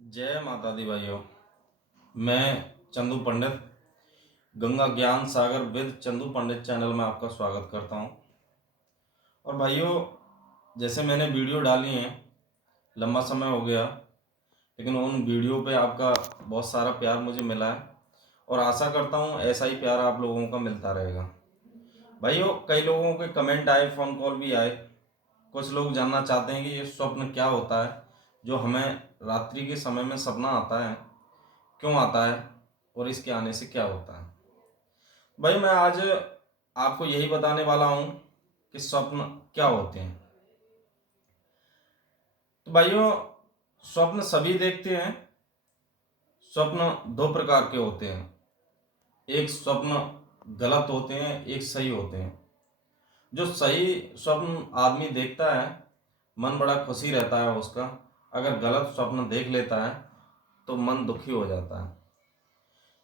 जय माता दी भाइयों। मैं चंदू पंडित गंगा ज्ञान सागर विद चंदू पंडित चैनल में आपका स्वागत करता हूं। और भाइयों, जैसे मैंने वीडियो डाली हैं, लंबा समय हो गया, लेकिन उन वीडियो पे आपका बहुत सारा प्यार मुझे मिला है और आशा करता हूं ऐसा ही प्यार आप लोगों का मिलता रहेगा। भाइयों, कई लोगों के कमेंट आए, फ़ोन कॉल भी आए। कुछ लोग जानना चाहते हैं कि ये स्वप्न क्या होता है जो हमें रात्रि के समय में सपना आता है, क्यों आता है और इसके आने से क्या होता है। भाई, मैं आज आपको यही बताने वाला हूं कि स्वप्न क्या होते हैं। तो भाइयों, स्वप्न सभी देखते हैं। स्वप्न दो प्रकार के होते हैं, एक स्वप्न गलत होते हैं, एक सही होते हैं। जो सही स्वप्न आदमी देखता है, मन बड़ा खुशी रहता है उसका। अगर गलत स्वप्न देख लेता है तो मन दुखी हो जाता है।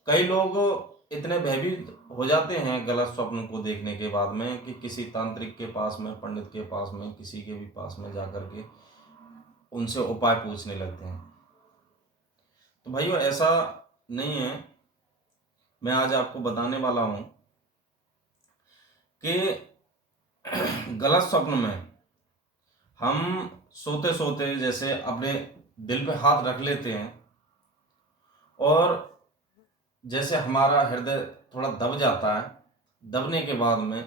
कई लोग इतने भयभीत हो जाते हैं गलत स्वप्न को देखने के बाद में कि किसी तांत्रिक के पास में, पंडित के पास में, किसी के भी पास में जाकर के उनसे उपाय पूछने लगते हैं। तो भाइयों, ऐसा नहीं है। मैं आज आपको बताने वाला हूं कि गलत स्वप्न में हम सोते सोते जैसे अपने दिल पे हाथ रख लेते हैं और जैसे हमारा हृदय थोड़ा दब जाता है। दबने के बाद में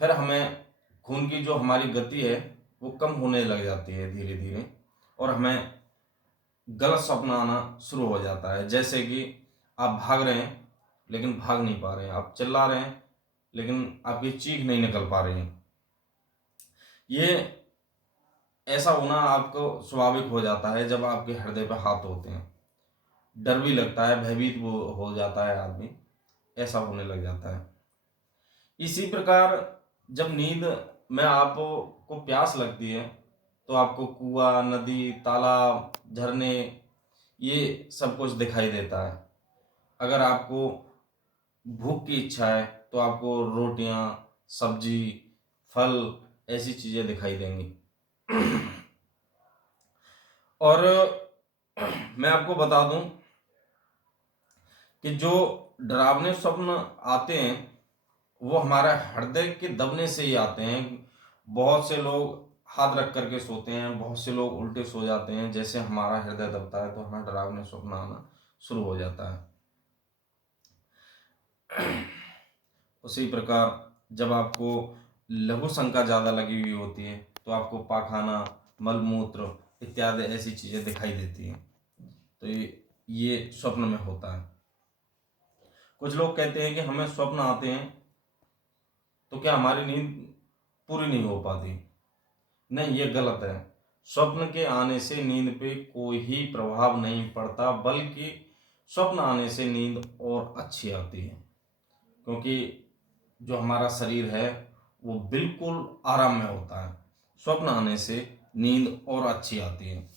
फिर हमें खून की जो हमारी गति है वो कम होने लग जाती है धीरे धीरे, और हमें गलत स्वप्न आना शुरू हो जाता है। जैसे कि आप भाग रहे हैं लेकिन भाग नहीं पा रहे हैं, आप चिल्ला रहे हैं लेकिन आपकी चीख नहीं निकल पा रही है। ये ऐसा होना आपको स्वाभाविक हो जाता है जब आपके हृदय पर हाथ होते हैं। डर भी लगता है, भयभीत वो हो जाता है आदमी, ऐसा होने लग जाता है। इसी प्रकार जब नींद में आपको प्यास लगती है तो आपको कुआं, नदी, तालाब, झरने, ये सब कुछ दिखाई देता है। अगर आपको भूख की इच्छा है तो आपको रोटियां, सब्जी, फल, ऐसी चीजें दिखाई देंगी। और मैं आपको बता दूं कि जो डरावने स्वप्न आते हैं वो हमारे हृदय के दबने से ही आते हैं। बहुत से लोग हाथ रख करके सोते हैं, बहुत से लोग उल्टे सो जाते हैं। जैसे हमारा हृदय दबता है तो हमें डरावने स्वप्न आना शुरू हो जाता है। उसी प्रकार जब आपको लघु शंका ज़्यादा लगी हुई होती है तो आपको पाखाना, मलमूत्र इत्यादि ऐसी चीज़ें दिखाई देती हैं। तो ये स्वप्न में होता है। कुछ लोग कहते हैं कि हमें स्वप्न आते हैं तो क्या हमारी नींद पूरी नहीं हो पाती। नहीं, ये गलत है। स्वप्न के आने से नींद पे कोई ही प्रभाव नहीं पड़ता, बल्कि स्वप्न आने से नींद और अच्छी आती है, क्योंकि जो हमारा शरीर है वो बिल्कुल आराम में होता है। स्वप्न आने से नींद और अच्छी आती है।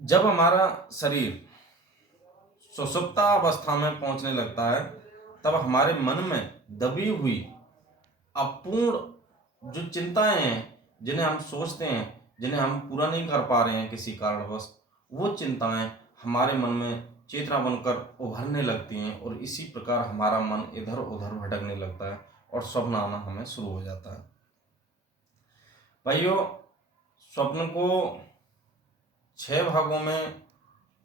जब हमारा शरीर सुषुप्ता अवस्था में पहुंचने लगता है तब हमारे मन में दबी हुई अपूर्ण जो चिंताएं हैं, जिन्हें हम सोचते हैं, जिन्हें हम पूरा नहीं कर पा रहे हैं किसी कारणवश, वो चिंताएं हमारे मन में चेतना बनकर उभरने लगती हैं और इसी प्रकार हमारा मन इधर उधर भटकने लगता है और स्वप्न आना हमें शुरू हो जाता है। भाइयों, स्वप्न को 6 भागों में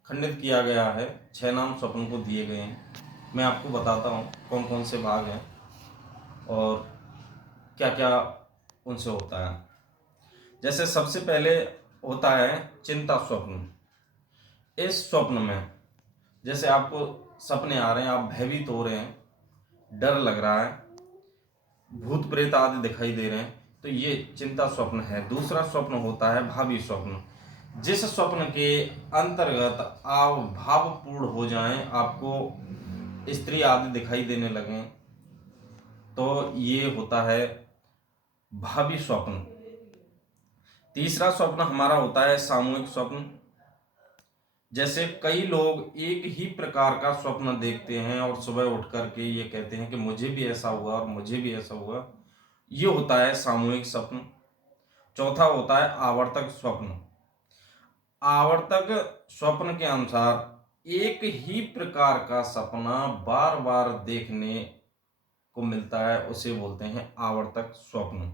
खंडित किया गया है। 6 नाम स्वप्न को दिए गए हैं। मैं आपको बताता हूँ कौन कौन से भाग हैं और क्या क्या उनसे होता है। जैसे सबसे पहले होता है चिंता स्वप्न। इस स्वप्न में जैसे आपको सपने आ रहे हैं, आप भयभीत हो रहे हैं, डर लग रहा है, भूत प्रेत आदि दिखाई दे रहे हैं, तो ये चिंता स्वप्न है। दूसरा स्वप्न होता है भावी स्वप्न। जिस स्वप्न के अंतर्गत आप भावपूर्ण हो जाएं, आपको स्त्री आदि दिखाई देने लगें, तो ये होता है भावी स्वप्न। तीसरा स्वप्न हमारा होता है सामूहिक स्वप्न। जैसे कई लोग एक ही प्रकार का स्वप्न देखते हैं और सुबह उठ करके ये कहते हैं कि मुझे भी ऐसा हुआ और मुझे भी ऐसा हुआ, ये होता है सामूहिक स्वप्न। चौथा होता है आवर्तक स्वप्न। आवर्तक स्वप्न के अनुसार एक ही प्रकार का सपना बार बार देखने को मिलता है, उसे बोलते हैं आवर्तक स्वप्न।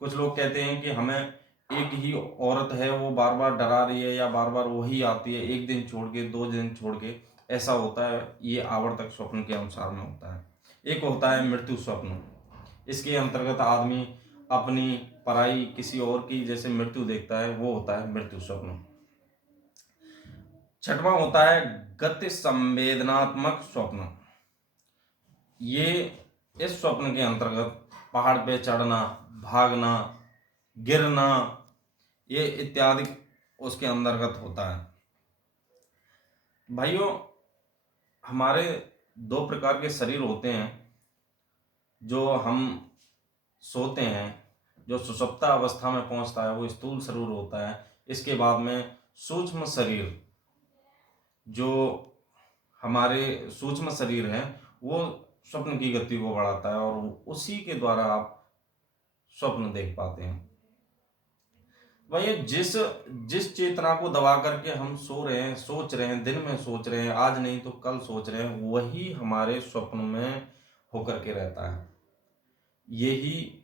कुछ लोग कहते हैं कि हमें एक ही औरत है, वो बार बार डरा रही है या बार बार वही आती है, एक दिन छोड़ के, 2 दिन छोड़ के, ऐसा होता है। ये आवर्तक स्वप्न के अनुसार में होता है। एक होता है मृत्यु स्वप्न। इसके अंतर्गत आदमी अपनी पराई किसी और की जैसे मृत्यु देखता है, वो होता है मृत्यु स्वप्न। छठवां होता है गति संवेदनात्मक स्वप्न। ये इस स्वप्न के अंतर्गत पहाड़ पे चढ़ना, भागना, गिरना, ये इत्यादि उसके अंतर्गत होता है। भाइयों, हमारे 2 प्रकार के शरीर होते हैं। जो हम सोते हैं, जो सुषुप्त अवस्था में पहुंचता है, वो स्थूल शरीर होता है। इसके बाद में सूक्ष्म शरीर, जो हमारे सूक्ष्म शरीर है, वो स्वप्न की गति को बढ़ाता है और उसी के द्वारा आप स्वप्न देख पाते हैं। वही जिस चेतना को दबा करके हम सो रहे हैं, सोच रहे हैं, दिन में सोच रहे हैं, आज नहीं तो कल सोच रहे हैं, वही हमारे स्वप्न में होकर के रहता है। यही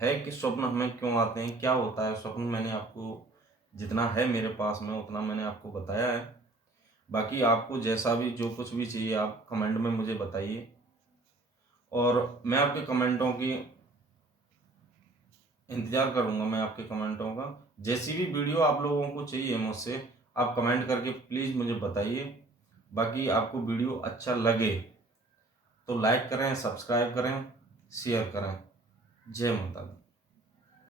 है कि स्वप्न हमें क्यों आते हैं, क्या होता है स्वप्न। मैंने आपको जितना है मेरे पास में उतना मैंने आपको बताया है। बाकी आपको जैसा भी जो कुछ भी चाहिए आप कमेंट में मुझे बताइए, और मैं आपके कमेंटों की इंतज़ार करूंगा। मैं आपके कमेंटों का जैसी भी वीडियो आप लोगों को चाहिए मुझसे, आप कमेंट करके प्लीज़ मुझे बताइए। बाकी आपको वीडियो अच्छा लगे तो लाइक करें, सब्सक्राइब करें, शेयर करें। जय माता दी।